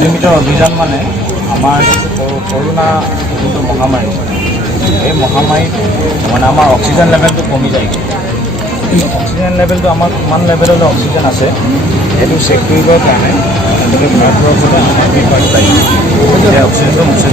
অনিয়মিত অভিযান মানে আমাৰ কৰোণা যোনটো মহামাৰী এই মহামাৰীত মানে আমাৰ অক্সিজেন লেভেলটো কমি যায় অক্সিজেন লেভেলটো আমাৰ কিমান লেভেলৰ অক্সিজেন আছে সেইটো চেক কৰিবৰ কাৰণে ভাৰতবৰ্ষতে আমাৰ অক্সিজেনটো মুছে